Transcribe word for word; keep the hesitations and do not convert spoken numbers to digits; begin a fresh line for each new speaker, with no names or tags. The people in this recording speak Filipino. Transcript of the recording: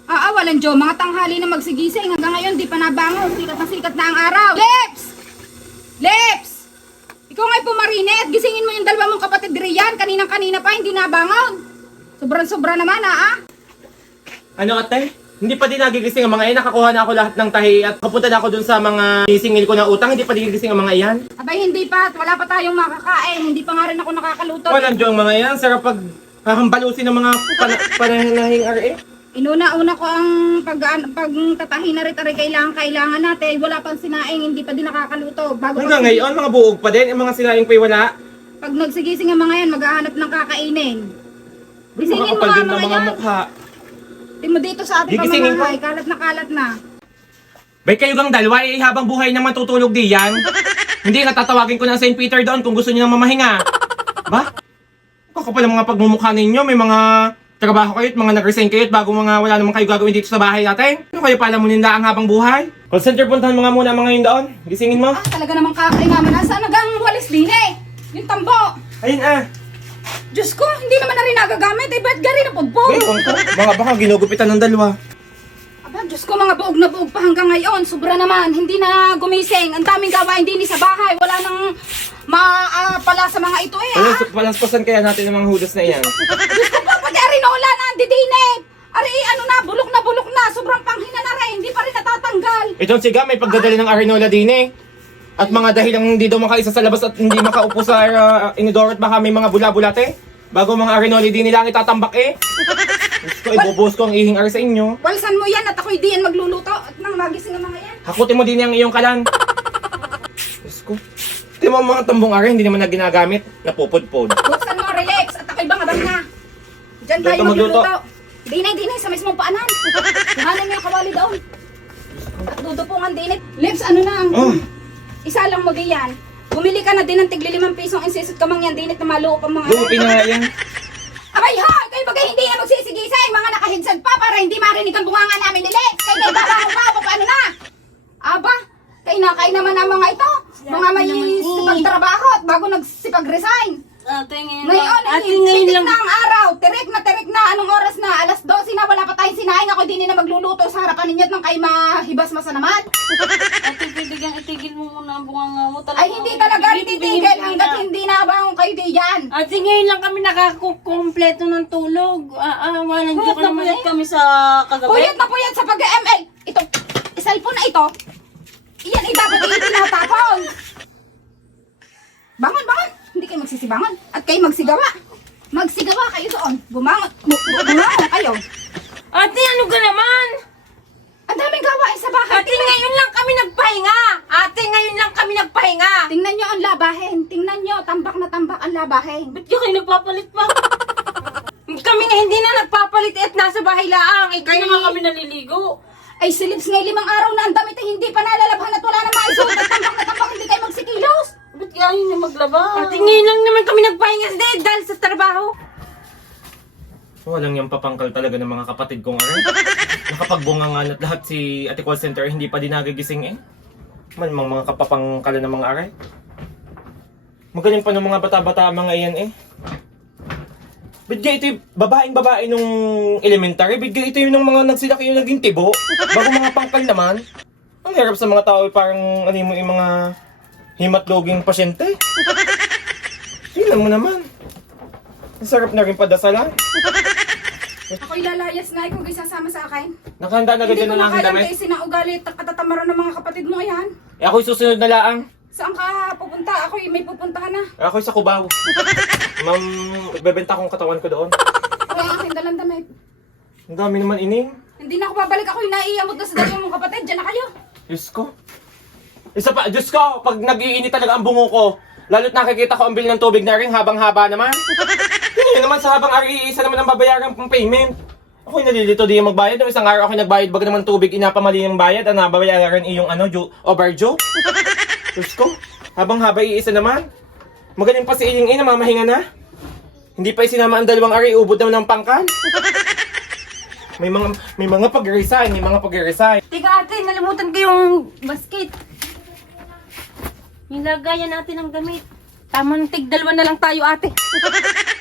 Ah, ah, walang Diyo, mga tanghali na magsigising. Hanggang ngayon, di pa nabangon. Sikat na sikat na ang araw. Lips! Lips! Ikaw nga'y pumarine at gisingin mo yung dalawa mong kapatid riyan. Kaninang-kanina pa, hindi nabangon. Sobrang-sobra naman, ah, ah.
Ano ate? Hindi pa din nagigising ang mga iyan. Nakakuha na ako lahat ng tahi at kapunta na ako dun sa mga sisingil ko na utang. Hindi pa din nagigising ang mga iyan.
Abay, hindi pa. Wala pa tayong makakain. Hindi pa nga rin ako nakakaluto.
Walang Diyo ang mga iyan. Sarap pag hahambalusin ng mga pan- panahing R A.
Inuna-una ko ang pag, pag tatahin na rin kailangan kailangan natin. Wala pang sinaing, hindi pa din nakakaluto. Bago
Hanggang
pag-
ngayon, mga buog pa din. Ang mga sinaing pa'y wala.
Pag nagsigising ang mga yan, maghahanap ng kakainin. Gisingin mo
Makakapal
nga
din ng
mga
mga
yan.
mukha.
Tingin mo dito sa ating
Gigisingin
pamamahay. Kalat na kalat na.
Bay kayo gang dalawa eh, habang buhay naman tutulog di yan. Hindi, natatawagin ko na Saint Peter doon kung gusto niyo nang mamahinga. Ba? Kakapal ang mga pagmumukha ninyo. May mga trabaho kayo at mga nag-resign kayo at bago mga wala naman kayo gagawin dito sa bahay natin. Ano kayo pala mo nila ang habang buhay? Call center, puntahan mo nga muna mga yun doon. Gisingin mo.
Ah, talaga namang kakalingaman. Nasaan nagang walis din eh? Yung tambo.
Ayun ah.
Diyos ko, hindi naman na rin nagagamit. Eh, ba't gari na pudpud?
Bay, ko. Mga baka ginugupitan ng dalawa.
Aba, Diyos ko, mga buog na buog pa hanggang ngayon. Sobra naman, hindi na gumising. Ang daming gawain din sa bahay. Wala nang maapala sa mga ito eh, ha?
Palas, palaspasan kaya natin ng mga hudas na iyan.
Diyos ko po, pati arinola na, hindi din eh. Ari, ano na, bulok na bulok na. Sobrang panghina na rin, hindi pa rin natatanggal.
Itong siga, may pagdadali ng Arinola din eh. At mga dahilang hindi daw makaisa sa labas at hindi makaupo sa uh, inidoro at baka may mga bula-bulate. Bago mga Arinoli din nila ang itatambak eh. Diyos ko, ibubuhos ko ang ihing ar sa inyo.
Walsan mo yan at ako'y di yan magluluto at nang magising ang mga yan.
Hakutin mo din yung iyong kalan. Diyos ko. Ito mo ang mga tambong ar, hindi naman na ginagamit. Napupudpod.
Buksan mo, relax, at ako'y bangabang na. Diyan
Diyan
tayo
ka magluto.
magluluto. Dinay, dinay, sa mismong paanan. Kuhanan mo yung kawali doon. At dudupungan dinay. Lips, ano na?
Oh.
Isa lang mo diyan. Bumili ka na din ng tigli limang pisong insisot ka mang yan dinit na maluop ang mga...
Lupi na nga yan.
Abay ha! Kayo bagay hindi na magsisigisay. Mga nakahigsad pa para hindi marinig ang bunganga namin ni Lex. Kayo na ibabaho pa o paano na? Aba, kayo na kayo naman ang mga ito. Mga may sipagtrabaho at bago nagsipag-resign.
Ate, ngayon,
Ngayon,
ate,
eh,
ngayon
pitik
lang.
na ang araw. Tirik na tirik na. Anong oras na? Alas dose na. Wala pa tayong sinaing. Ako din na magluluto sa harapan ninyo at nang kayo mahibas masa naman.
Ate, pwede kang itigil mo muna ang bunganga mo. Talaga,
Ay, hindi talaga titigil hanggat hindi nabangon kayo diyan.
Ate, ngayon lang kami nakakumpleto ng tulog. Ah, ah, walang
Puyat
joke
na
naman
puyat.
kami sa kagabi.
Puyat na puyat sa pag-M L. Ito, cellphone na ito. Iyan ay dapat ay tinatapon. Bangon, bangon. Hindi kayo magsisibangon. At kayo magsigawa. Magsigawa kayo doon. Bumangon. Bu- bu- Bumangon kayo.
Ate, ano ka naman?
Ang daming gawain sa bahay.
Ate, ngayon lang kami nagpahinga. Ate, ngayon lang kami nagpahinga.
Tingnan nyo ang labahin. Tingnan nyo. Tambak na tambak ang labahin.
Ba't yung kayo nagpapalit pa? Kami nga hindi na nagpapalit at nasa bahay laang. Eh, kaya nga kami naliligo.
Ay, silibs ngay limang araw na ang damit ay hindi pa nalalabhan at wala na maisuot at tambak na tambak hindi kayo magsikilos.
Ba't kaya yun yung maglaba? Ate, ngayon lang naman kami nagpahinga dahil, dahil sa trabaho.
Walang yung papangkal talaga ng mga kapatid kong aray. Nakapagbungangan at lahat si Ate Call Center hindi pa din nagigising eh. Malamang mga kapapangkala ng mga aray. Magaling pa ng mga bata-bata mga iyan eh. Bigay ito yung babaeng babae nung elementary. Bigay ito yung ng mga nagsilaki yung naging tibo. Bago mga pangkal naman. Ang hirap sa mga tao parang ano mo yung mga himatloging pasyente. Tingnan mo naman. Ang sarap na rin padasalan.
Ako'y lalayas na. Ikaw kayo sasama sa akin.
Nakahanda na
Hindi
ganyan
ko
na
na
lang ang
kalam
damit.
kayo sinaugalit at katatamaran ng mga kapatid mo yan.
Eh ako'y susunod na laang.
Saan ka pupunta? Ako'y may pupuntahan na.
Eh, ako'y sa Cubao. Ma'am, bebenta kong katawan ko doon.
Ako ang aking dalang damit.
Ang dami naman ining.
Hindi na ako babalik. Ako'y naiiyamot na sa dalawang mong kapatid. Diyan na kayo.
Diyos ko. Isa pa, Diyos ko, pag nag-iinit talaga ang bungo ko, lalo't nakikita ko ang bill ng tubig na rin habang haba naman. Yun naman sa habang ari, isa naman ang babayaran pang payment. Ako'y nalilito di magbayad. Nung isang araw ako'y nagbayad, baga naman tubig, inapamali yung bayad, ang nababayaran iyong ano, ju- overdue. Diyos ko, habang haba iisa naman. Magaling pa si Iying Ina, mamahinga na. Hindi pa isinama ang dalawang ari, ubod naman ng pangkal. May mga may mga pag-resign, may mga pag-resign.
Teka ate, nalimutan ko yung basket. Yung lagayan natin ng gamit. Tamang tig dalawa na lang tayo ate.